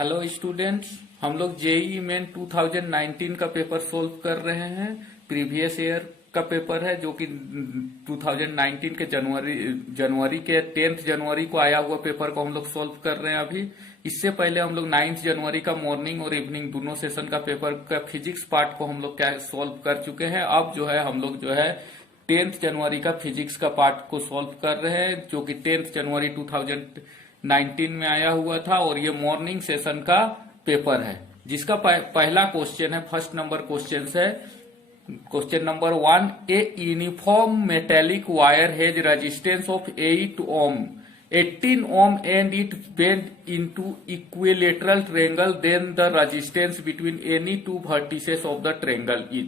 Hello students, हम लोग JEE main 2019 का पेपर सोल्व कर रहे हैं। प्रीवियस ईयर का पेपर है जो कि 2019 के जनवरी के 10th जनवरी को आया हुआ पेपर को हम लोग सोल्व कर रहे हैं अभी। इससे पहले हम लोग 9th जनवरी का मॉर्निंग और इवनिंग दोनों सेशन का पेपर का फिजिक्स पार्ट को हम लोग क्या सोल्व कर चुके हैं। अब जो है हम लोग जो है 10th जनवरी का फिजिक्स का पार्ट को सोल्व कर रहे हैं जो कि 10th जनवरी 2019 में आया हुआ था और ये मॉर्निंग सेशन का पेपर है जिसका पहला क्वेश्चन है, फर्स्ट नंबर क्वेश्चन है। Question number 1, a uniform metallic wire has resistance of 8 ohm 18 ohm and it bent into equilateral triangle, then the resistance between any two vertices of the triangle is।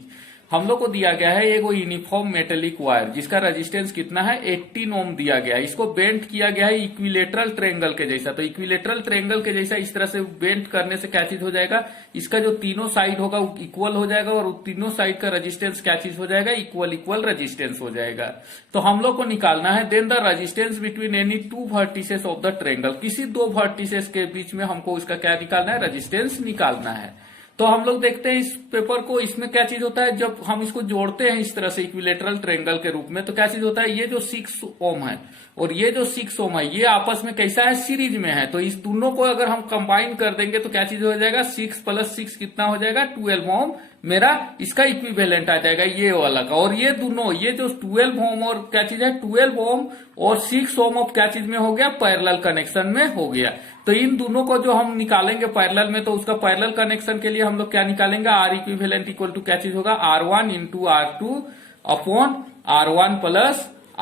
हम लोग को दिया गया है एक uniform metallic wire जिसका resistance कितना है 18 ओम दिया गया है। इसको बेंट किया गया है इक्विलेटरल ट्रायंगल के जैसा। तो इक्विलेटरल ट्रायंगल के जैसा इस तरह से बेंट करने से क्या चीज हो जाएगा, इसका जो तीनों साइड होगा वो इक्वल हो जाएगा और तीनों साइड का रेजिस्टेंस क्या चीज हो जाएगा, इक्वल रेजिस्टेंस हो जाएगा। तो हम लोग को निकालना है then the resistance between any two vertices of the triangle. किसी दो वर्टिसेस के बीच में हमको इसका क्या निकालना है, रेजिस्टेंस निकालना है। तो हम लोग देखते हैं इस पेपर को, इसमें क्या चीज होता है जब हम इसको जोड़ते हैं इस तरह से इक्विलेटरल ट्रायंगल के रूप में, तो क्या चीज होता है, ये जो 6 ओम है और ये जो 6 ओम है ये आपस में कैसा है, सीरीज में है। तो इस दोनों को अगर हम कंबाइन कर देंगे तो क्या चीज हो जाएगा, 6 + 6 कितना हो जाएगा, 12 ओम मेरा इसका इक्विवेलेंट आ जाएगा ये वाला का। और ये दोनों, ये जो 12 ओम और क्या चीज है 12 ओम और 6 ओम ऑफ क्या चीज में हो गया, पैरेलल कनेक्शन में हो गया। तो इन दोनों को जो हम निकालेंगे पैरेलल में, तो उसका पैरेलल कनेक्शन के लिए हम लोग क्या निकालेंगे, आर इक्विवेलेंट इक्वल टू क्या चीज होगा, R1 × R2 upon R1 +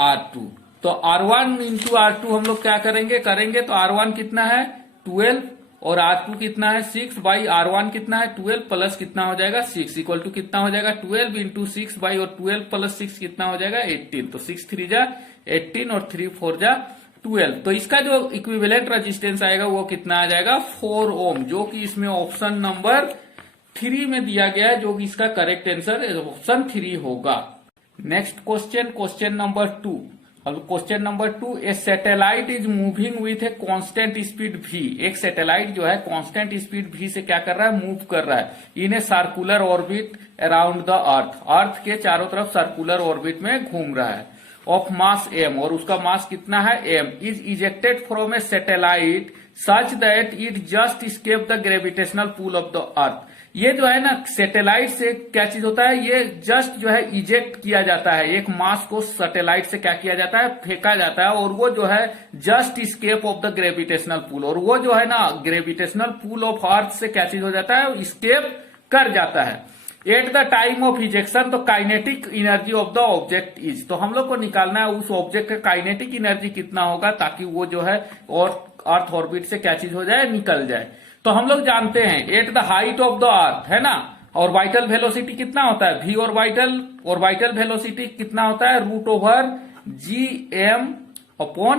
R2। तो R1 × R2 हम लोग क्या करेंगे तो R1 कितना है 12 और R2 कितना है 6 बाई R1 कितना है 12 प्लस कितना हो जाएगा 6 इक्वल टू कितना हो जाएगा 12 × 6 बाई और 12 + 6 कितना हो जाएगा 18। तो 6 3 जा 18 और 3 4 जा 12। तो इसका जो इक्विवेलेंट रेजिस्टेंस आएगा वो कितना आ जाएगा 4 ओम, जो कि इसमें ऑप्शन नंबर 3 में दिया गया है, जो कि इसका करेक्ट आंसर ऑप्शन 3 होगा। Next question number 2। अब question number 2, A satellite is moving with A constant speed v। एक सैटेलाइट जो है कांस्टेंट स्पीड v से क्या कर रहा है, मूव कर रहा है in a circular orbit around the earth के चारों तरफ सर्कुलर ऑर्बिट में घूम रहा है, ऑफ मास m, और उसका मास कितना है m, is ejected from a satellite such that it just escape the gravitational pull of the earth. ये जो है ना सैटेलाइट से क्या चीज होता है, ये जस्ट जो है इजेक्ट किया जाता है, एक मास को सैटेलाइट से क्या किया जाता है, फेंका जाता है, और वो जो है just escape of the gravitational pull, और वो जो है ना ग्रेविटेशनल पुल ऑफ अर्थ से क्या चीज हो जाता है, स्केप कर जाता है। At the time of ejection, तो kinetic energy of the object is, तो हम लोग को निकालना है उस ऑब्जेक्ट का काइनेटिक एनर्जी कितना होगा ताकि वो जो है और अर्थ ऑर्बिट से क्या चीज हो जाए, निकल जाए। तो हम लोग जानते हैं at the height of the अर्थ है ना, और वाइटल वेलोसिटी कितना होता है v, और वाइटल वेलोसिटी कितना होता है √gm/r,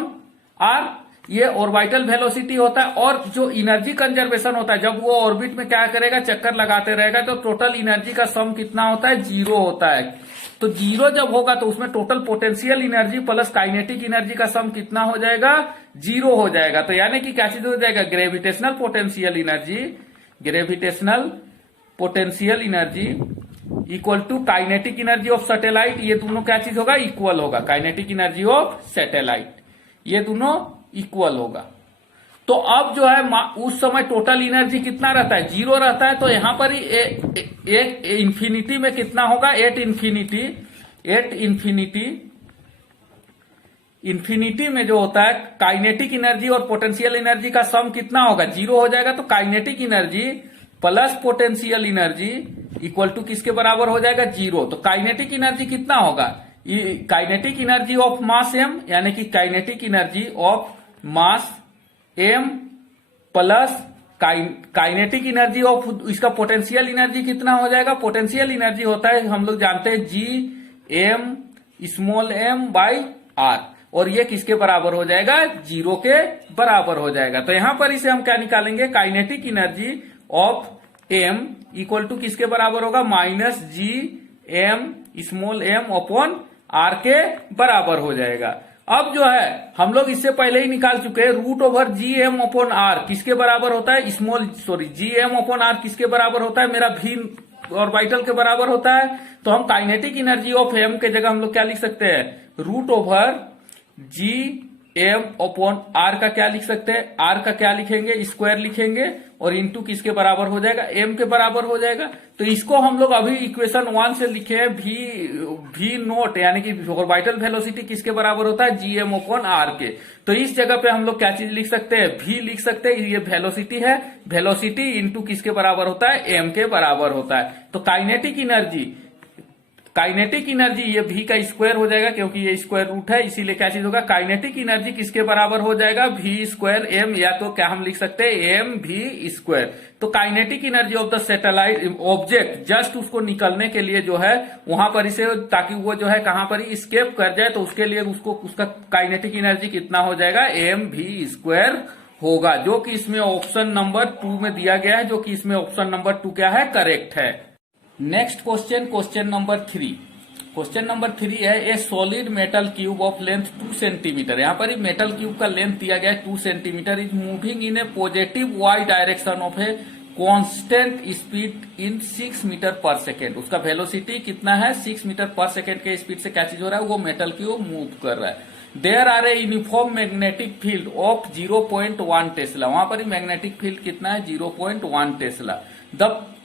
ये ऑर्बिटल वेलोसिटी होता है। और जो एनर्जी कंजर्वेशन होता है, जब वो ऑर्बिट में क्या करेगा, चक्कर लगाते रहेगा, तो टोटल एनर्जी का सम कितना होता है, 0 होता है। तो 0 जब होगा तो उसमें total potential energy plus kinetic energy का सम कितना हो जाएगा, 0 हो जाएगा। तो यानी कि क्या चीज हो जाएगा, gravitational potential energy equal to kinetic energy of satellite, ये दोनों क्या चीज होगा, इक्वल होगा। काइनेटिक एनर्जी ऑफ सैटेलाइट ये दोनों इक्वल होगा। तो अब जो है उस समय टोटल एनर्जी कितना रहता है, 0 रहता है। तो यहां पर ही एक इंफिनिटी में कितना होगा, एट इंफिनिटी में जो होता है काइनेटिक एनर्जी और पोटेंशियल एनर्जी का सम कितना होगा, 0 हो जाएगा। तो kinetic energy plus potential energy equal to किसके बराबर हो जाएगा, 0। तो काइनेटिक एनर्जी कितना होगा, kinetic energy of mass m, यानी कि kinetic energy of mass m plus kinetic energy of इसका पोटेंशियल एनर्जी कितना हो जाएगा, पोटेंशियल एनर्जी होता है हम लोग जानते हैं Gm/r, और ये किसके बराबर हो जाएगा, 0 के बराबर हो जाएगा। तो यहां पर इसे हम क्या निकालेंगे, kinetic energy of m equal to किसके बराबर होगा, -Gm/r के बराबर हो जाएगा। अब जो है हम लोग इससे पहले ही निकाल चुके हैं root over G M upon R किसके बराबर होता है, जी एम अपॉन आर किसके बराबर होता है, मेरा भी ऑर्बिटल के बराबर होता है। तो हम काइनेटिक एनर्जी ऑफ एम के जगह हम लोग क्या लिख सकते हैं, root over G M upon R का क्या लिख सकते हैं, आर का क्या लिखेंगे, स्क्वायर लिखेंगे और इंटू किसके बराबर हो जाएगा, एम के बराबर हो जाएगा। तो इसको हम लोग अभी इक्वेशन 1 से लिखे हैं भी नोट यानी कि ऑर्बिटल वेलोसिटी किसके बराबर होता है, जी एम अपॉन आर के। तो इस जगह पे हम लोग क्या चीज लिख सकते हैं, भी लिख सकते हैं, ये वेलोसिटी है, वेलोसिटी इंटू किसके बराबर होता है, एम के बराबर होता है। तो काइनेटिक एनर्जी ये भी का स्क्वायर हो जाएगा क्योंकि ये स्क्वायर रूट है, इसीलिए क्या चीज होगा, काइनेटिक एनर्जी किसके बराबर हो जाएगा, भी स्क्वायर एम, या तो क्या हम लिख सकते हैं एम भी स्क्वायर। तो kinetic energy of the satellite object just उसको निकलने के लिए जो है वहां पर इसे, ताकि वो जो है कहां पर ही स्केप कर जाए, तो उसके लिए उसका काइनेटिक एनर्जी कितना हो जाएगा, एम भी स्क्वायर होगा, जो कि इसमें ऑप्शन नंबर 2 में दिया गया है, जो कि इसमें ऑप्शन नंबर 2 क्या है, करेक्ट है। Next question number 3। Question number 3 है ए solid metal cube of length 2 centimetre. यहाँ पर मेटल क्यूब का लेंथ दिया गया है 2 centimetre, is moving in a positive Y direction of a constant speed in 6 metre per second. उसका velocity कितना है, 6 मीटर पर सेकेंड के स्पीड से क्या चीज हो रहा है, वो मेटल क्यूब मूव कर रहा है। There are a uniform magnetic field of 0.1 tesla. वहां पर मैग्नेटिक फील्ड कितना है, 0.1 tesla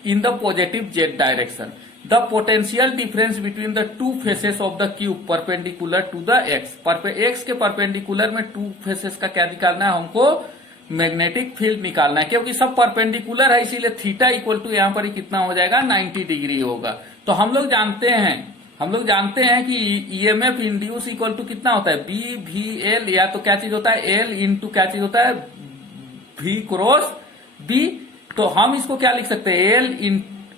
in the positive z direction. The potential difference between the two faces of the cube perpendicular to the x. x के perpendicular में 2 faces का क्या निकालना है, हमको मैग्नेटिक फील्ड निकालना है, क्योंकि सब परपेंडिकुलर है इसीलिए थीटा इक्वल टू यहाँ पर कितना हो जाएगा, 90 डिग्री होगा। तो हम लोग जानते हैं कि ईएमएफ इंड्यूस इक्वल टू कितना होता है, बी भी एल, या तो क्या चीज होता है, एल इंटू क्या चीज होता है, भी क्रॉस बी। तो हम इसको क्या लिख सकते हैं,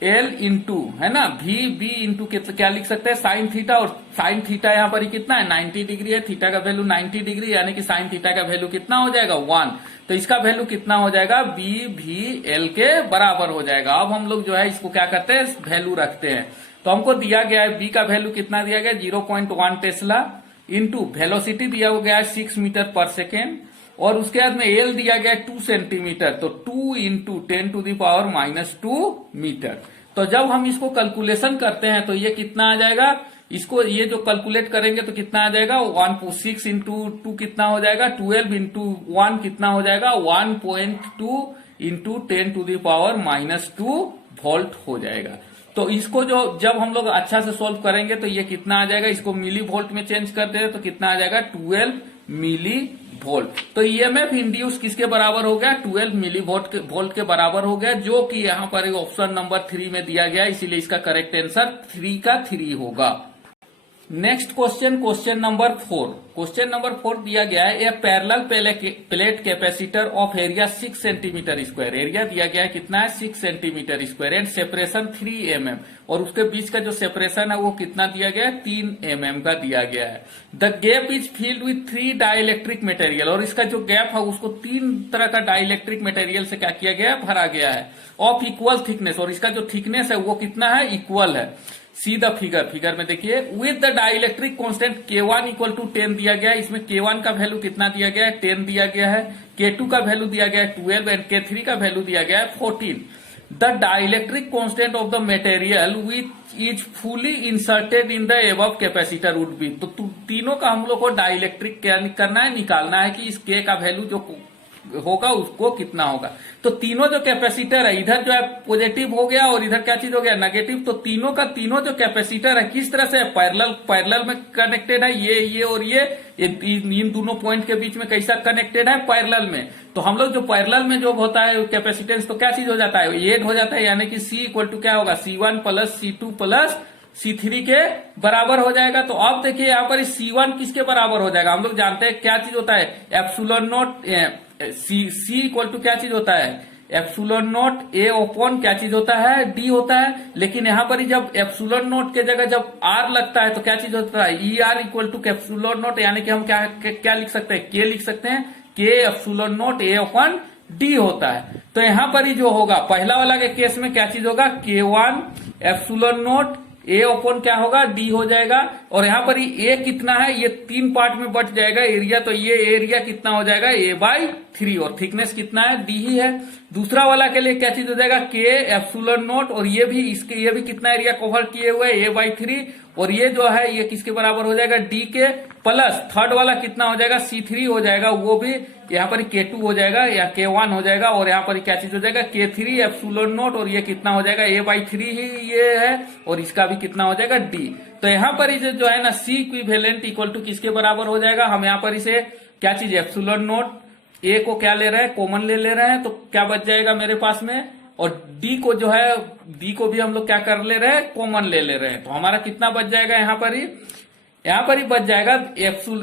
एल इंटू है ना, बी इंटू क्या लिख सकते हैं, साइन थीटा। और साइन थीटा यहाँ पर कितना है, 90 डिग्री है, थीटा का वैल्यू 90 डिग्री, यानी कि साइन थीटा का वैल्यू कितना हो जाएगा, 1। तो इसका वैल्यू कितना हो जाएगा, बी भी एल के बराबर हो जाएगा। अब हम लोग जो है इसको क्या करते हैं, वैल्यू रखते हैं। तो हमको दिया गया है बी का वैल्यू कितना दिया गया, 0.1 टेस्ला इंटू वेलोसिटी दिया गया है 6 मीटर पर सेकेंड, और उसके बाद में एल दिया गया 2 सेंटीमीटर, तो 2 इंटू 10⁻⁻2 मीटर। तो जब हम इसको कैलकुलेशन करते हैं तो ये कितना आ जाएगा, इसको ये जो कैलकुलेट करेंगे तो कितना आ जाएगा, 6 इंटू 2 कितना हो जाएगा, 12 इंटू 1 कितना हो जाएगा, 1.2 इंटू 10⁻⁻2 वोल्ट हो जाएगा। तो इसको जो जब हम लोग अच्छा से सोल्व करेंगे तो ये कितना आ जाएगा, इसको मिली वोल्ट में चेंज कर दे तो कितना आ जाएगा, 12 मिली वोल्ट। तो ईएमएफ इंड्यूस किसके बराबर हो गया, 12 मिली वोल्ट के बराबर हो गया, जो कि यहाँ पर ऑप्शन नंबर 3 में दिया गया, इसीलिए इसका करेक्ट आंसर 3 का 3 होगा। Next question number 4। Question number 4 दिया गया है a parallel plate capacitor of area 6 centimetre square. Area दिया गया है कितना है, 6 centimetre square and separation 3 mm, और उसके बीच का जो सेपरेशन है वो कितना दिया गया है, 3 mm का दिया गया है। The gap is filled with 3 dielectric material, और इसका जो गैप है उसको 3 तरह का डाइलेक्ट्रिक मटेरियल से क्या किया गया है, भरा गया है, ऑफ इक्वल थिकनेस, और इसका जो थिकनेस है वो कितना है, इक्वल है। सी द फिगर में देखिए, with the dielectric constant K1 equal to 10 दिया गया है। इसमें K1 का वैल्यू कितना दिया गया है, 10 दिया गया है। K2 का वैल्यू दिया गया है 12 एंड K3 का वैल्यू दिया गया है 14। The dielectric constant of the material which is fully inserted in the above capacitor would be. तो तीनों का हम लोग को डाइलेक्ट्रिक क्या करना है, निकालना है कि इस K का वैल्यू जो होगा उसको कितना होगा। तो तीनों जो कैपेसिटर है, इधर जो है पॉजिटिव हो गया और इधर क्या चीज हो गया, नेगेटिव। तो तीनों का तीनों जो कैपेसिटर है किस तरह से पैरेलल में कनेक्टेड है, ये और ये इन दोनों पॉइंट के बीच में कैसा कनेक्टेड है, पैरेलल में। तो हम लोग जो पैरेलल में जो होता है कैपेसिटेंस, तो क्या चीज हो जाता है, 8 हो जाता है, यानी कि C इक्वल टू क्या होगा, C1 plus C2 plus C3 के बराबर हो जाएगा। तो अब देखिए यहाँ पर C1 किसके बराबर हो जाएगा, हम लोग जानते हैं क्या चीज होता है, epsilon not C equal to क्या चीज होता है, एप्सिलॉन नॉट A ओपन क्या चीज होता है, D होता है। लेकिन यहाँ पर जब एप्सिलॉन नॉट के जगह जब R लगता है तो क्या चीज होता है, ER equal to epsilon not, यानी कि हम क्या लिख सकते हैं, K लिख सकते हैं, K epsilon not A open D होता है। तो यहाँ पर ही जो होगा पहला वाला के केस में क्या चीज होगा, K1 epsilon not a upon क्या होगा, डी हो जाएगा। और यहाँ पर ए कितना है, ये 3 पार्ट में बट जाएगा एरिया, तो ये एरिया कितना हो जाएगा, A/3, और थिकनेस कितना है, डी ही है। दूसरा वाला के लिए क्या चीज हो जाएगा, K एप्सिलॉन नॉट, और ये भी कितना एरिया कवर किए हुए, A/3, और ये जो है ये किसके बराबर हो जाएगा, डी के, प्लस थर्ड वाला कितना हो जाएगा, C3 हो जाएगा, वो भी यहाँ पर K2 हो जाएगा या K1 हो जाएगा, और यहाँ पर क्या चीज हो जाएगा, K3 एप्सिलॉन नॉट, और ये कितना हो जाएगा, A/3 ही ये है, और इसका भी कितना हो जाएगा, डी। तो यहाँ पर इसे जो है ना C इक्विवेलेंट इक्वल टू किसके बराबर हो जाएगा, हम यहाँ पर इसे क्या चीज, एप्सिलॉन नॉट, ए को क्या ले रहे हैं, कॉमन ले रहे हैं, तो क्या बच जाएगा मेरे पास में, और डी को जो है, डी को भी हम लोग क्या कर ले रहे हैं, कॉमन ले रहे हैं, तो हमारा कितना बच जाएगा, यहाँ पर ही बच जाएगा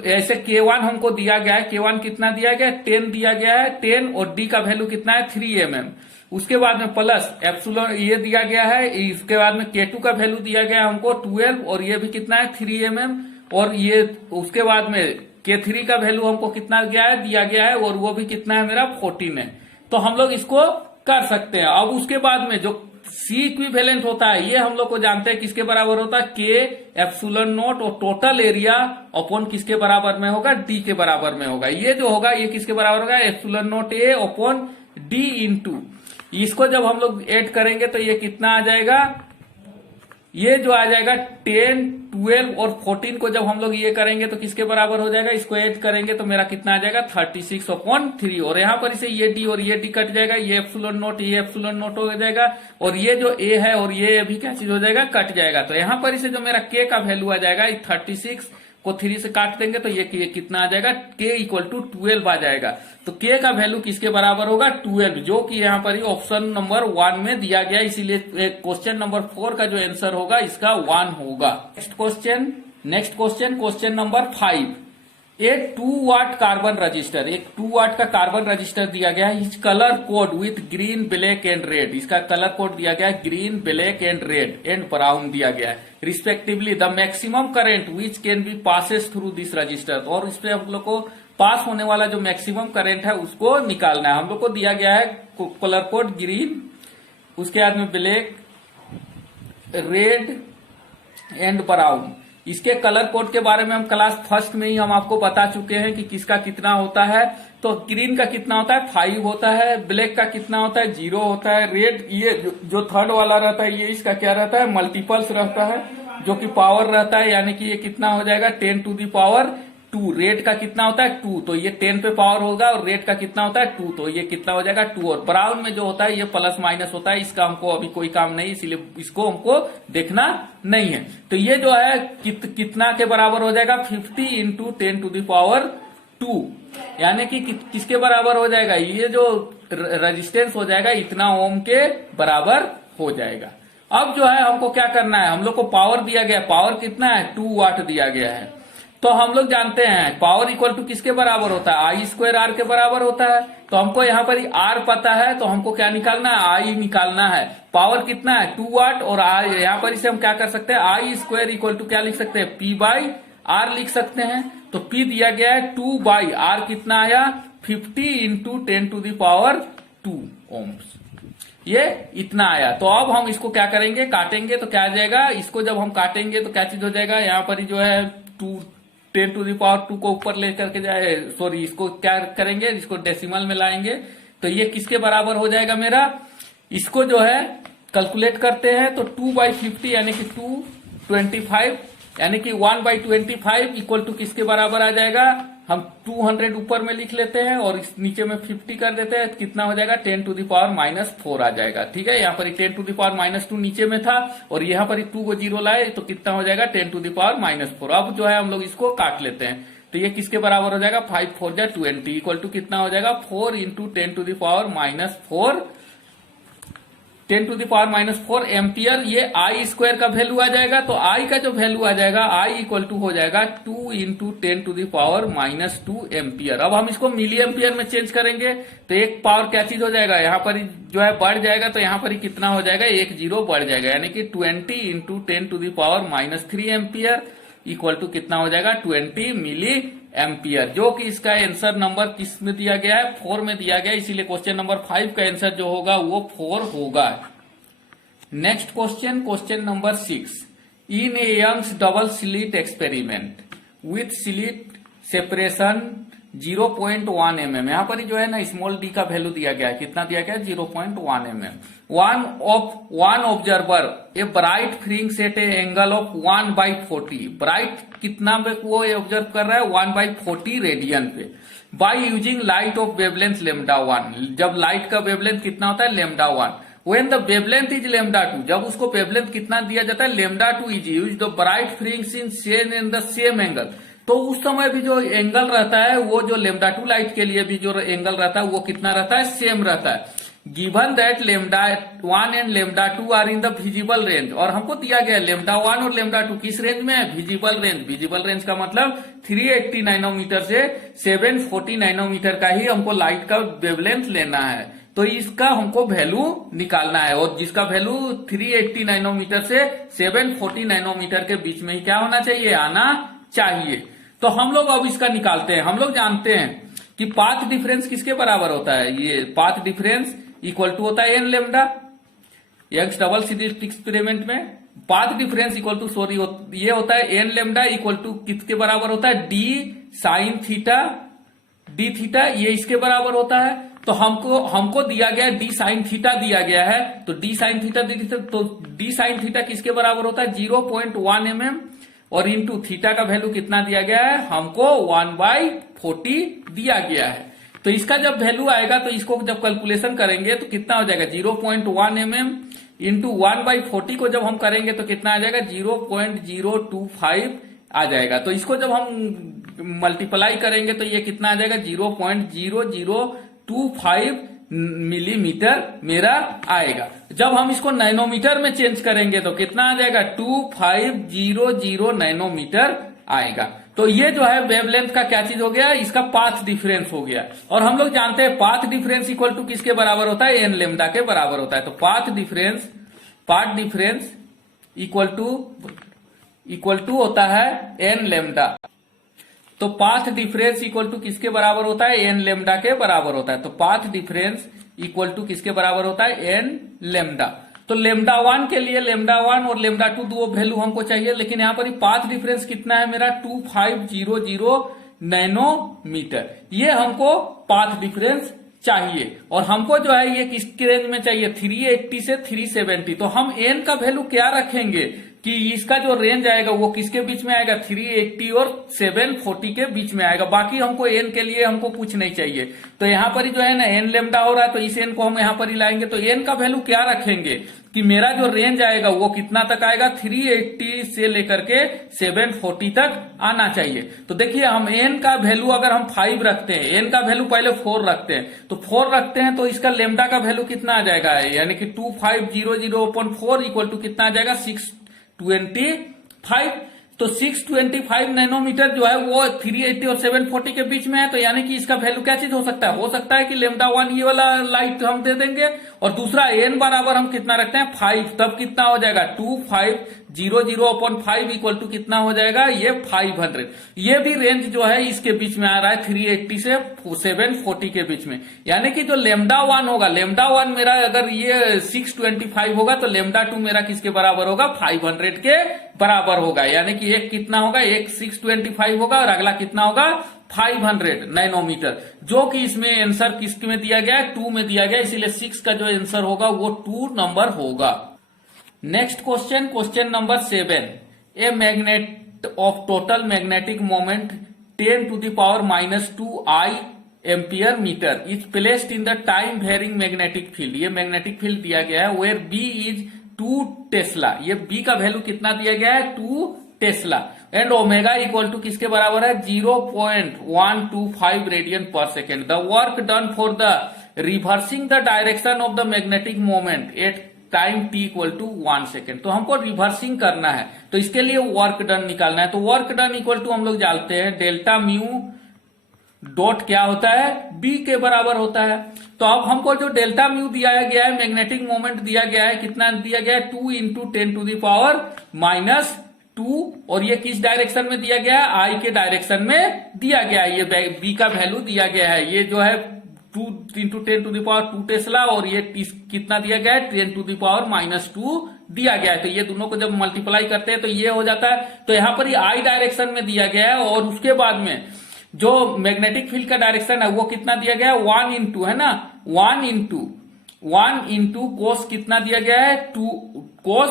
ऐसे K1 हमको दिया गया है, K1 कितना दिया गया है, 10 दिया गया है, 10, और डी का वैल्यू कितना है, 3 mm। उसके बाद में प्लस एप्सिलॉन ये दिया गया है, इसके बाद में K2 का वैल्यू दिया गया है हमको 12, और ये भी कितना है, 3 mm, और ये उसके बाद में K3 का वैल्यू हमको कितना दिया गया है, और वो भी कितना है मेरा 14 है। तो हम लोग इसको कर सकते हैं। अब उसके बाद में जो C इक्विवेलेंट होता है, ये हम लोग को जानते हैं किसके बराबर होता है, K एप्सिलॉन नॉट, और टोटल एरिया अपॉन किसके बराबर में होगा, D के बराबर में होगा। ये जो होगा ये किसके बराबर होगा, epsilon not A upon D into, इसको जब हम लोग ऐड करेंगे तो ये कितना आ जाएगा, ये जो आ जाएगा 10, 12 और 14 को जब हम लोग ये करेंगे तो किसके बराबर हो जाएगा, इसको ऐड करेंगे तो मेरा कितना आ जाएगा, 36/3, और यहाँ पर इसे ये डी और ये डी कट जाएगा, ये एप्सिलॉन नॉट हो जाएगा, और ये जो ए है और ये भी क्या चीज हो जाएगा, कट जाएगा। तो यहाँ पर इसे जो मेरा के का वैल्यू आ जाएगा, 36 को 3 से काट देंगे तो ये कितना आ जाएगा, k इक्वल टू 12 आ जाएगा। तो k का वैल्यू किसके बराबर होगा, 12, जो कि यहाँ पर ऑप्शन नंबर 1 में दिया गया, इसीलिए क्वेश्चन नंबर 4 का जो आंसर होगा इसका 1 होगा। नेक्स्ट क्वेश्चन नंबर 5, एक 2 वाट कार्बन रजिस्टर, एक 2 वाट का कार्बन रजिस्टर दिया गया है, इस colour code with green, black and red, इसका कलर कोड दिया गया है green, black and red and brown दिया गया है respectively. The maximum current which can be passes through this register, और इस पे हम लोग को पास होने वाला जो मैक्सिमम करंट है उसको निकालना है। हम लोग को दिया गया है कलर कोड ग्रीन, उसके बाद में ब्लैक, रेड एंड ब्राउन। इसके कलर कोड के बारे में हम क्लास फर्स्ट में ही हम आपको बता चुके हैं कि किसका कितना होता है। तो ग्रीन का कितना होता है, 5 होता है, ब्लैक का कितना होता है, 0 होता है, रेड ये जो थर्ड वाला रहता है ये इसका क्या रहता है, मल्टीपल्स रहता है, जो कि पावर रहता है, यानी कि ये कितना हो जाएगा, 10 टू दी पावर 2। रेड का कितना होता है, 2, तो ये 10 पे पावर होगा, और रेड का कितना होता है, 2, तो ये कितना हो जाएगा, 2। और ब्राउन में जो होता है ये प्लस माइनस होता है, इसका हमको अभी कोई काम नहीं, इसीलिए इसको हमको देखना नहीं है। तो ये जो है कितना के बराबर हो जाएगा, 50 इंटू 10 टू द पावर 2, यानी कि किसके बराबर हो जाएगा, ये जो रेजिस्टेंस हो जाएगा इतना ओम के बराबर हो जाएगा। अब जो है हमको क्या करना है, हम लोग को पावर दिया गया, पावर कितना है, 2 वाट दिया गया है। तो हम लोग जानते हैं पावर इक्वल टू किसके बराबर होता है, I² R के बराबर होता है। तो हमको यहाँ पर R पता है, तो हमको क्या निकालना है, I निकालना है। पावर कितना है, 2 वाट, और यहाँ पर इसे हम क्या कर सकते हैं, I² इक्वल टू क्या लिख सकते हैं, P/R लिख सकते हैं। तो P दिया गया है 2/R, कितना आया, 50 into 10 to the power 2 ohms, ये इतना आया। तो अब हम इसको क्या करेंगे, काटेंगे, तो क्या आ जाएगा, इसको जब हम काटेंगे तो क्या चीज हो जाएगा, यहाँ पर जो है 10 टू द पावर 2 को ऊपर लेकर के जाए, सॉरी इसको क्या करेंगे, इसको डेसिमल में लाएंगे, तो ये किसके बराबर हो जाएगा मेरा, इसको जो है कैलकुलेट करते हैं तो 2/50 यानी कि 225, यानी कि 1/25 इक्वल टू किसके बराबर आ जाएगा, हम 200 ऊपर में लिख लेते हैं और इस नीचे में 50 कर देते हैं, कितना हो जाएगा, 10 टू द पावर -4 आ जाएगा। ठीक है, यहाँ पर 10 टू द पावर -2 नीचे में था, और यहाँ पर 2 को 0 लाए तो कितना हो जाएगा, 10 टू द पावर -4। अब जो है हम लोग इसको काट लेते हैं, तो ये किसके बराबर हो जाएगा, 5 4 जा 20 इक्वल टू कितना हो जाएगा, 4 into 10 to the power -4, 10 to the power -4 ampere. ये I² का वैल्यू आ जाएगा, तो I का जो वैल्यू आ जाएगा, I इक्वल टू हो जाएगा 2 into 10 to the power -2 ampere. अब हम इसको मिली एम्पियर में चेंज करेंगे तो एक पावर क्या चीज हो जाएगा, यहाँ पर जो है बढ़ जाएगा, तो यहाँ पर ही कितना हो जाएगा, 1 0 बढ़ जाएगा, यानी कि 20 into 10 to the power -3 ampere equal to कितना हो जाएगा, 20 मिली एम्पियर, जो कि इसका आंसर नंबर किस में दिया गया है, 4 में दिया गया है, इसीलिए क्वेश्चन नंबर 5 का आंसर जो होगा वो 4 होगा। Next question number 6, in a Young's double slit experiment with slit separation 0.1 mm। यहाँ पर जो है ना स्मॉल डी का वैल्यू दिया गया है, कितना दिया गया है 0.1 mm। One observer a bright फ्रिंग set A angle of 1/40। Bright कितना पे वो ऑब्जर्व कर रहा है 1/40 रेडियन पे by using light of wavelength λ1। जब लाइट का वेवलेंथ कितना होता है λ1। When the wavelength is λ2, जब उसको वेवलेंथ कितना दिया जाता है λ2 is used the bright fringes in the same angle. तो उस समय भी जो एंगल रहता है वो जो λ2 लाइट के लिए भी जो एंगल रहता है वो कितना रहता है सेम रहता है। Given that λ1 and λ2 are in the visible range. और हमको दिया गया λ1 और λ2 किस रेंज में है विजिबल रेंज। विजिबल रेंज का मतलब 380 नैनोमीटर से 740 नैनोमीटर का ही हमको लाइट का वेवलेंथ लेना है। तो इसका हमको वैल्यू निकालना है और जिसका वैल्यू 380 नैनोमीटर से 740 नैनोमीटर के बीच में ही क्या होना चाहिए आना चाहिए। तो हम लोग अब इसका निकालते हैं। हम लोग जानते हैं कि पाथ डिफरेंस किसके बराबर होता है, ये पाथ डिफरेंस इक्वल टू होता है n lambda. Young's double slit experiment में पाथ डिफरेंस इक्वल टू ये होता है n लेमडा इक्वल टू किसके बराबर होता है d sine theta d theta, ये इसके बराबर होता है। तो हमको दिया गया डी साइन थीटा दिया गया है, तो डी साइन थीटा तो डी साइन थीटा किसके बराबर होता है 0.1 mm और इंटू थीटा का वैल्यू कितना दिया गया है हमको 1/40 दिया गया है। तो इसका जब वैल्यू आएगा तो इसको जब कैलकुलेशन करेंगे तो कितना हो जाएगा 0.1 mm इंटू 1/40 को जब हम करेंगे तो कितना आ जाएगा 0.025 आ जाएगा। तो इसको जब हम मल्टीप्लाई करेंगे तो ये कितना आ जाएगा 0.0025 मिलीमीटर मेरा आएगा। जब हम इसको नैनोमीटर में चेंज करेंगे तो कितना आ जाएगा 2500 नैनोमीटर आएगा। तो ये जो है वेवलेंथ का क्या चीज हो गया, इसका पाथ डिफरेंस हो गया। और हम लोग जानते हैं पाथ डिफरेंस इक्वल टू किसके बराबर होता है n लेमडा के बराबर होता है। तो पाथ डिफरेंस इक्वल टू होता है n लेमडा। तो पाथ डिफरेंस इक्वल टू किसके बराबर होता है n लेमडा के बराबर होता है। तो पाथ डिफरेंस इक्वल टू किसके बराबर होता है n लेमडा। तो λ1 के लिए λ1 और λ2 दो वैल्यू हमको चाहिए, लेकिन यहाँ पर पाथ डिफरेंस कितना है मेरा 2500 नैनोमीटर, ये हमको पाथ डिफरेंस चाहिए। और हमको जो है ये किसके रेंज में चाहिए 380 से 370। तो हम n का वैल्यू क्या रखेंगे कि इसका जो रेंज आएगा वो किसके बीच में आएगा 380 और 740 के बीच में आएगा। बाकी हमको n के लिए हमको कुछ नहीं चाहिए। तो यहाँ पर ही जो है ना n लेमडा हो रहा है, तो इस n को हम यहाँ पर ही लाएंगे। तो n का वैल्यू क्या रखेंगे कि मेरा जो रेंज आएगा वो कितना तक आएगा 380 से लेकर के 740 तक आना चाहिए। तो देखिए हम n का वैल्यू अगर हम 5 रखते हैं, n का वैल्यू पहले 4 रखते हैं, तो 4 रखते हैं तो इसका लेमडा का वैल्यू कितना आ जाएगा, यानी कि 2500/4 इक्वल टू कितना आ जाएगा 625। तो 625 नैनोमीटर जो है वो 380 और 740 के बीच में है। तो यानी कि इसका वैल्यू क्या चीज हो सकता है कि λ1 ये वाला लाइट हम दे देंगे और दूसरा n बराबर हम कितना रखते हैं 5। तब कितना हो जाएगा 2500/5 इक्वल टू कितना हो जाएगा ये 500। ये भी रेंज जो है इसके बीच में आ रहा है 380 से 740 के बीच में। यानी कि जो λ1 होगा, λ1 मेरा अगर ये 625 होगा तो λ2 मेरा किसके बराबर होगा 500 के बराबर होगा। यानी कि एक कितना होगा, एक 625 होगा और अगला कितना होगा 500 नैनोमीटर, जो कि इसमें आंसर किसके में दिया गया है 2 में दिया गया, इसीलिए 6 का जो आंसर होगा वो 2 नंबर होगा। Next question number 7। A magnet of total magnetic moment 10⁻⁻2 I ampere metre is placed in the time varying magnetic field. ये मैग्नेटिक फील्ड दिया गया है वेयर B इज 2 टेस्ला। ये B का वैल्यू कितना दिया गया है 2 tesla and omega equal to किसके बराबर है 0.125 radian per second. The work done for the reversing the direction of the magnetic moment at time t equal to 1 second. तो हमको रिवर्सिंग करना है, तो इसके लिए वर्क डन निकालना है। तो वर्क डन इक्वल टू हम लोग जानते हैं डेल्टा म्यू डॉट क्या होता है B के बराबर होता है। तो अब हमको जो डेल्टा म्यू दिया गया है, मैग्नेटिक मोमेंट दिया गया है, कितना दिया गया है 2 × 10⁻⁻2 और ये किस डायरेक्शन में दिया गया है I के डायरेक्शन में दिया गया है। ये B का वैल्यू दिया गया है, ये जो है 2 × 10⁻2 टेस्ला और ये कितना दिया गया है 10⁻⁻2 दिया गया है। तो ये दोनों को जब मल्टीप्लाई करते हैं तो ये हो जाता है। तो यहां पर ये आई डायरेक्शन में दिया गया है और उसके बाद में जो मैग्नेटिक फील्ड का डायरेक्शन है वो कितना दिया गया है, 1 इंटू, है ना, 1 इंटू कोस कितना दिया गया है, 2 कोस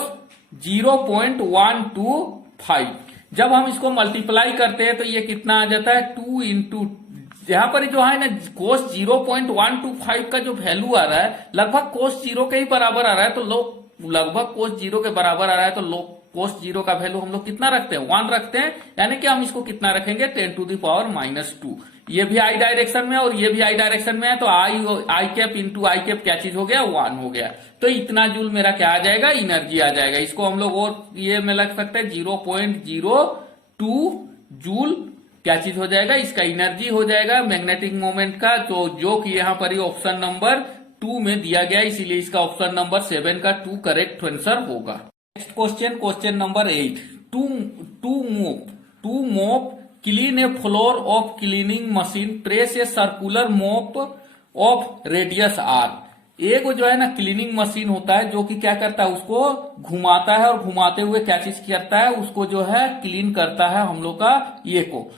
0.125। जब हम इसको मल्टीप्लाई करते हैं तो ये कितना आ जाता है, 2 इंटू, यहां पर जो है ना कोस 0.125 का जो वैल्यू आ रहा है लगभग कोस 0 के ही बराबर आ रहा है। तो लोग लगभग कोस 0 के बराबर आ रहा है तो लोग कोस 0 का वैल्यू हम लोग कितना रखते हैं, 1 रखते हैं। यानी कि हम इसको कितना रखेंगे, 10⁻⁻²। ये भी आई डायरेक्शन में और ये भी आई डायरेक्शन में है। तो आई कैप इंटू आई कैप क्या चीज हो गया, 1 हो गया। तो इतना जूल मेरा क्या आ जाएगा, एनर्जी आ जाएगा। इसको हम लोग और ये में लग सकते हैं 0.02 जूल क्या चीज हो जाएगा, इसका एनर्जी हो जाएगा मैग्नेटिक मोमेंट का। तो जो कि यहाँ पर ऑप्शन नंबर 2 में दिया गया, इसीलिए इसका ऑप्शन नंबर 7 का 2 करेक्ट आंसर होगा। Next question, question number 8। To mop clean a floor of cleaning machine, press a circular mop of radius R. एक जो है ना क्लीनिंग मशीन होता है जो कि क्या करता है, उसको घुमाता है और घुमाते हुए क्या चीज करता है, उसको जो है क्लीन करता है हम लोग का ये को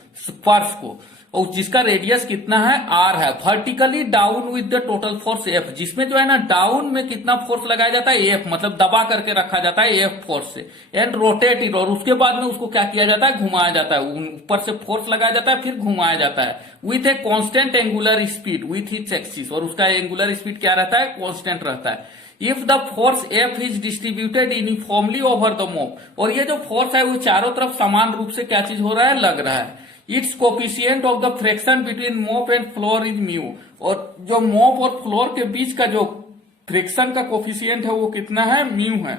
फर्श को, और जिसका रेडियस कितना है, आर है। Vertically down with the total force F, जिसमें जो है ना डाउन में कितना फोर्स लगाया जाता है, एफ, मतलब दबा करके रखा जाता है एफ फोर्स से। एंड रोटेट इट, और उसके बाद में उसको क्या किया जाता है, घुमाया जाता है। ऊपर से फोर्स लगाया जाता है फिर घुमाया जाता है with a constant angular speed with its axis, और उसका एंगुलर स्पीड क्या रहता है, कांस्टेंट रहता है। If the force F is distributed uniformly over the मोप, और ये जो फोर्स है वो चारों तरफ समान रूप से क्या चीज हो रहा है, लग रहा है। It's coefficient of the fraction between मोप एंड फ्लोर इज म्यू, और जो मोप और फ्लोर के बीच का जो फ्रिक्शन का कोफिशिएंट है वो कितना है, म्यू है।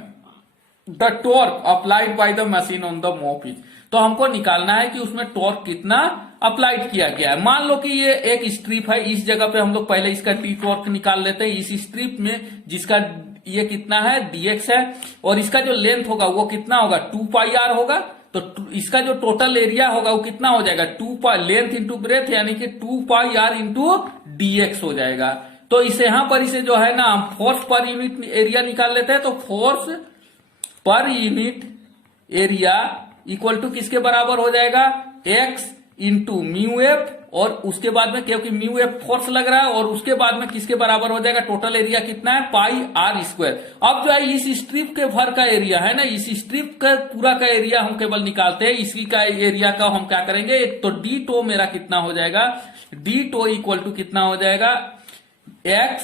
The torque applied by the machine on the मोप इज, तो हमको निकालना है कि उसमें टॉर्क कितना अप्लाइड किया गया है। मान लो कि ये एक स्ट्रिप है, इस जगह पे हम लोग पहले इसका टी टॉर्क निकाल लेते हैं। इस स्ट्रिप में जिसका ये कितना है, dx है, और इसका जो लेंथ होगा वो कितना होगा, 2πr होगा। तो इसका जो टोटल एरिया होगा वो कितना हो जाएगा, 2π लेंथ इंटू ब्रेथ, यानी कि 2πr इंटू dx हो जाएगा। तो इसे यहां पर इसे जो है ना हम फोर्स पर यूनिट एरिया निकाल लेते हैं। तो force per unit area equal to किसके बराबर हो जाएगा, x इंटू म्यू एफ, और उसके बाद में क्योंकि म्यू एफ फोर्स लग रहा है, और उसके बाद में किसके बराबर हो जाएगा, टोटल एरिया कितना है, πr²। अब जो है इस स्ट्रिप के भर का एरिया है ना, इस स्ट्रिप का पूरा का एरिया हम केवल निकालते हैं। इसी का एरिया का हम क्या करेंगे, तो डी टो मेरा कितना हो जाएगा, डी टो इक्वल टू कितना हो जाएगा, x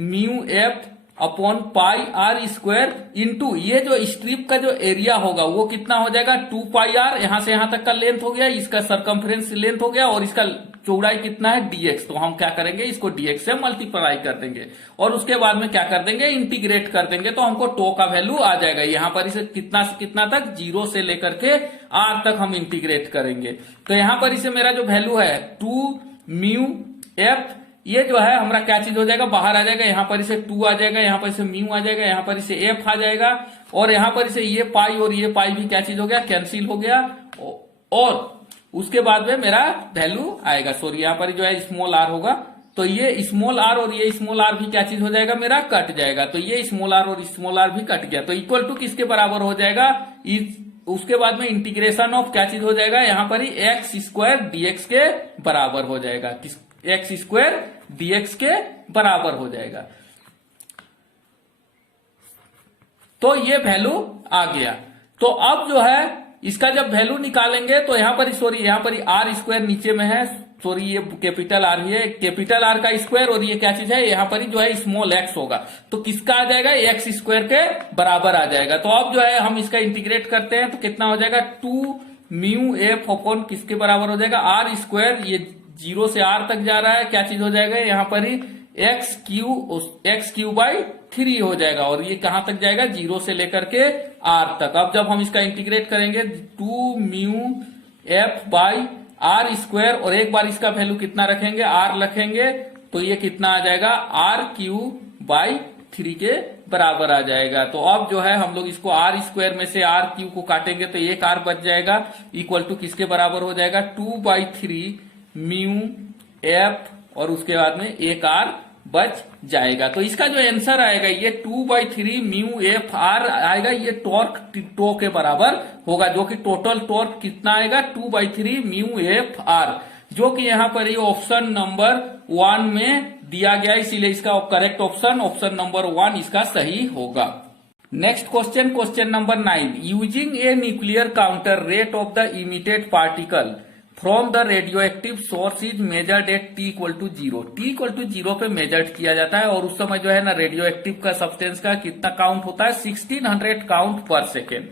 mu F upon πr² into ये जो स्ट्रिप का जो एरिया होगा वो कितना हो जाएगा, 2πr, यहां से यहां तक का लेंथ हो गया, इसका सरकमफ्रेंस लेंथ हो गया, और इसका चौड़ाई कितना है, dx। तो हम क्या करेंगे, इसको dx से मल्टीप्लाई कर देंगे और उसके बाद में क्या कर देंगे, इंटीग्रेट कर देंगे। तो हमको टो का वैल्यू आ जाएगा। यहां पर इसे कितना से कितना तक, 0 से लेकर के r तक हम इंटीग्रेट करेंगे। तो यहां पर इसे मेरा जो वैल्यू है 2 म्यू एफ, ये जो है हमारा क्या चीज हो जाएगा, बाहर आ जाएगा। यहां पर इसे 2 आ जाएगा, यहां पर इसे म्यू आ जाएगा, यहां पर इसे एफ आ जाएगा, और यहां पर इसे ये पाई और ये पाई भी क्या चीज हो गया, कैंसिल हो गया। और उसके बाद में मेरा वैल्यू आएगा, सॉरी यहाँ पर जो है स्मॉल आर होगा। तो ये स्मॉल आर और ये स्मॉल आर भी क्या चीज हो जाएगा, मेरा कट जाएगा। तो ये स्मॉल आर और स्मॉल आर भी कट गया। तो इक्वल टू किसके बराबर हो जाएगा, उसके बाद में इंटीग्रेशन ऑफ क्या चीज हो जाएगा, यहां पर ही x² dx के बराबर हो जाएगा, x² dx के बराबर हो जाएगा। तो ये वैल्यू आ गया। तो अब जो है इसका जब वैल्यू निकालेंगे तो यहां पर सॉरी यहां पर r² नीचे में है, सॉरी ये कैपिटल आर ही है, कैपिटल आर का स्क्वायर, और ये क्या चीज है, यहां पर ही जो है स्मॉल x होगा। तो किसका आ जाएगा, x² के बराबर आ जाएगा। तो अब जो है हम इसका इंटीग्रेट करते हैं तो कितना हो जाएगा, 2 म्यू एफ अपॉन किसके बराबर हो जाएगा, r², ये 0 से r तक जा रहा है, क्या चीज हो जाएगा, यहाँ पर ही x³ हो जाएगा, और ये कहां तक जाएगा, 0 से लेकर के r तक। अब जब हम इसका इंटीग्रेट करेंगे 2 म्यू एफ बाई r², और एक बार इसका वैल्यू कितना रखेंगे, r रखेंगे, तो ये कितना आ जाएगा, r³/3 के बराबर आ जाएगा। तो अब जो है हम लोग इसको r² में से r³ को काटेंगे तो एक r बच जाएगा, इक्वल टू किसके बराबर हो जाएगा, 2/3 म्यू एफ, और उसके बाद में एक r बच जाएगा। तो इसका जो आंसर आएगा ये 2/3 म्यू एफ आर आएगा, ये टॉर्क टो के बराबर होगा, जो कि टोटल टॉर्क कितना आएगा 2/3 म्यू एफ आर, जो कि यहाँ पर ये ऑप्शन नंबर 1 में दिया गया, इसीलिए इसका करेक्ट ऑप्शन नंबर 1 इसका सही होगा। Next question number 9, using a nuclear counter rate of the emitted particle from the radio active source is measured eight t=0। t=0 पे मेजर्ड किया जाता है और उस समय जो है ना रेडियो एक्टिव का सब्सटेंस का कितना काउंट होता है 1600 count per second,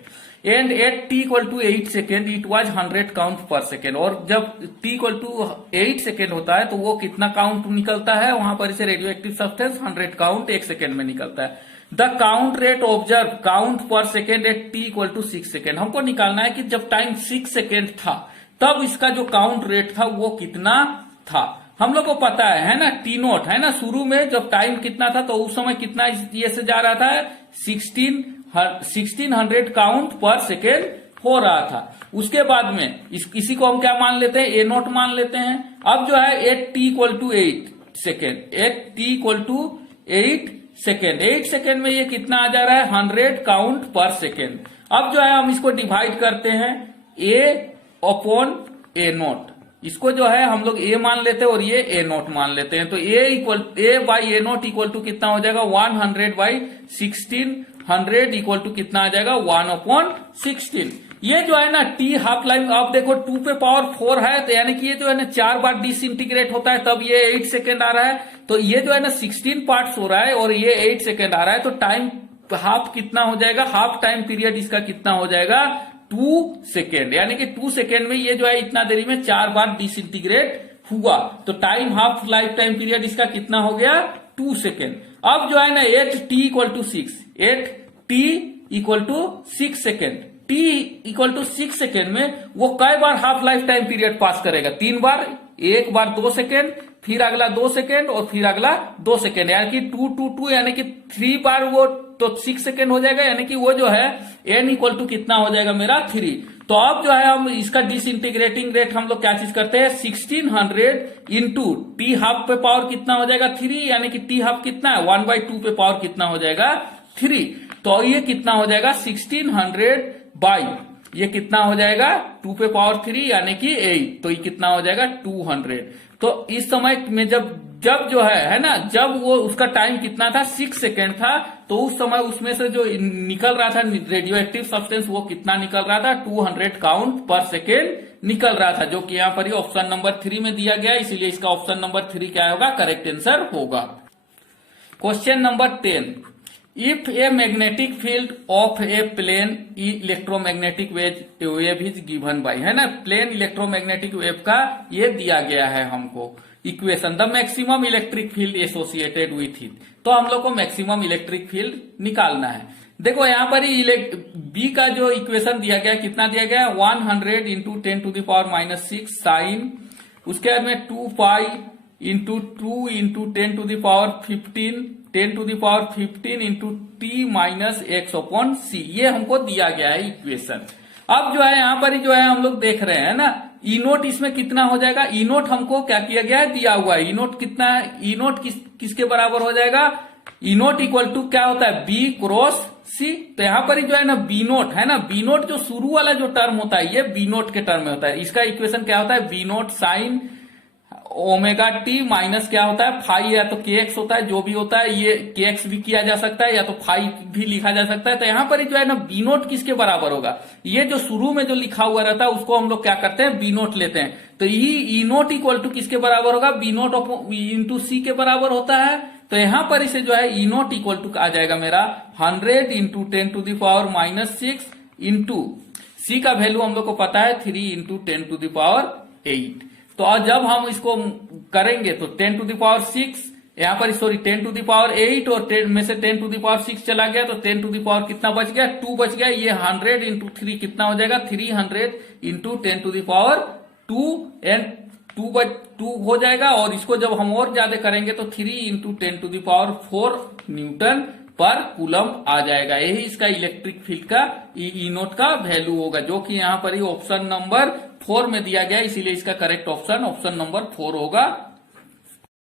and at t=8 second it was 100 count per second. और जब t=8 सेकेंड होता है तो वो कितना काउंट निकलता है, वहां पर इसे radio active substance 100 count 1 second में निकलता है। The count rate observe count per second eight t=6 second. हमको निकालना है कि जब टाइम 6 सेकेंड था तब इसका जो काउंट रेट था वो कितना था। हम लोग को पता है ना t0 है ना, शुरू में जब टाइम कितना था तो उस समय कितना ये से जा रहा था 1600 काउंट पर सेकेंड हो रहा था। उसके बाद में इसी को हम क्या मान लेते हैं, a0 मान लेते हैं। अब जो है at t=8 second, at t=8 second, 8 second में ये कितना आ जा रहा है 100 काउंट पर सेकेंड। अब जो है हम इसको डिवाइड करते हैं a/a0, इसको जो है हम लोग a मान लेते हैं और ये a0 मान लेते हैं। तो a/a0 इक्वल टू कितना हो जाएगा 100/1600 इक्वल टू कितना आ जाएगा 1/16। ये जो है ना t हाफ लाइफ, आप देखो 2 पे पावर 4 है तो यानी कि ये जो है ना 4 बार डिसइंटीग्रेट होता है तब ये 8 सेकेंड आ रहा है। तो ये जो है ना 16 पार्ट्स हो रहा है और ये 8 सेकेंड आ रहा है, तो टाइम हाफ कितना हो जाएगा, हाफ टाइम पीरियड इसका कितना हो जाएगा 2 सेकेंड। यानी कि 2 सेकेंड में ये जो है इतना देरी में 4 बार डिसइंटीग्रेट हुआ, तो time half life time period इसका कितना हो गया 2 सेकेंड। अब जो है ना eight t=6 second, t=6 second में वो कई बार हाफ लाइफ टाइम पीरियड पास करेगा, 3 बार, एक बार 2 सेकेंड, फिर अगला 2 सेकेंड और फिर अगला 2 सेकेंड, यानी कि 2 2 2 यानी कि 3 बार वो तो 6 सेकेंड हो जाएगा, यानी कि वो जो है n= कितना हो जाएगा मेरा 3। तो अब जो है हम इसका डिसइंटीग्रेटिंग रेट हम लोग क्या चीज करते हैं 1600 इंटू t हाफ पे पावर कितना हो जाएगा 3, यानी कि t हाफ कितना है 1/2 पे पावर कितना हो जाएगा 3। तो ये कितना हो जाएगा 1600 बाई ये कितना हो जाएगा 2 पे पावर 3 यानी कि 8, तो ये कितना हो जाएगा 200। तो इस समय में जब जो है ना, जब वो उसका टाइम कितना था 6 सेकेंड था, तो उस समय उसमें से जो निकल रहा था रेडियो एक्टिव सब्सटेंस वो कितना निकल रहा था 200 काउंट पर सेकेंड निकल रहा था, जो कि यहाँ पर ही ऑप्शन नंबर 3 में दिया गया, इसीलिए इसका ऑप्शन नंबर 3 क्या होगा करेक्ट आंसर होगा। Question number 10, if a magnetic field of a plane electromagnetic wave is given by, है ना, प्लेन इलेक्ट्रोमैग्नेटिक वेव का ये दिया गया है हमको equation, the maximum electric field associated with it. तो हम लोग को मैक्सिमम इलेक्ट्रिक फील्ड निकालना है। देखो यहाँ पर ही बी का जो इक्वेशन दिया गया कितना दिया गया 100 इंटू 10⁻⁻6 साइन, उसके बाद में 2 pi into 2 into 10⁻15 10⁻15 into t-x/c, ये हमको दिया गया है इक्वेशन। अब जो है यहाँ पर ही जो है हम लोग देख रहे हैं ना E0 इसमें कितना हो जाएगा, E0 हमको क्या किया गया है दिया हुआ है, E0 कितना है, E0 किसके बराबर हो जाएगा, E0 इक्वल टू क्या होता है B क्रॉस C। तो यहाँ पर ही जो है ना B0 है ना, B0 जो शुरू वाला जो टर्म होता है ये B0 के टर्म में होता है, इसका इक्वेशन क्या होता है B0 sine omega T minus क्या होता है फाई, या तो kx होता है, जो भी होता है ये kx भी किया जा सकता है या तो फाई भी लिखा जा सकता है। तो यहाँ पर जो है ना B0 किसके बराबर होगा, ये जो शुरू में जो लिखा हुआ रहता है उसको हम लोग क्या करते हैं B0 लेते हैं। तो E0 इक्वल टू किसके बराबर होगा B0 इंटू सी के बराबर होता है। तो यहाँ पर इसे जो है E0 इक्वल टू आ जाएगा मेरा 100 इंटू 10⁻⁻6 इंटू सी का वैल्यू हम लोग को पता है 3 इंटू 10⁸। तो जब हम इसको करेंगे तो 10⁶ यहाँ पर 10⁸ और 10 में से 10⁶ चला गया तो 10 कितना बच गया 2 बच गया। ये 100 इंटू 3 कितना हो जाएगा 300 इंटू 10⁻2 एंड 2 हो जाएगा। और इसको जब हम और ज्यादा करेंगे तो 3 इंटू 10⁴ न्यूटन पर कूलम आ जाएगा। यही इसका इलेक्ट्रिक फील्ड का E0 का वैल्यू होगा, जो कि यहाँ पर ही ऑप्शन नंबर 4 में दिया गया, इसीलिए इसका करेक्ट ऑप्शन नंबर 4 होगा।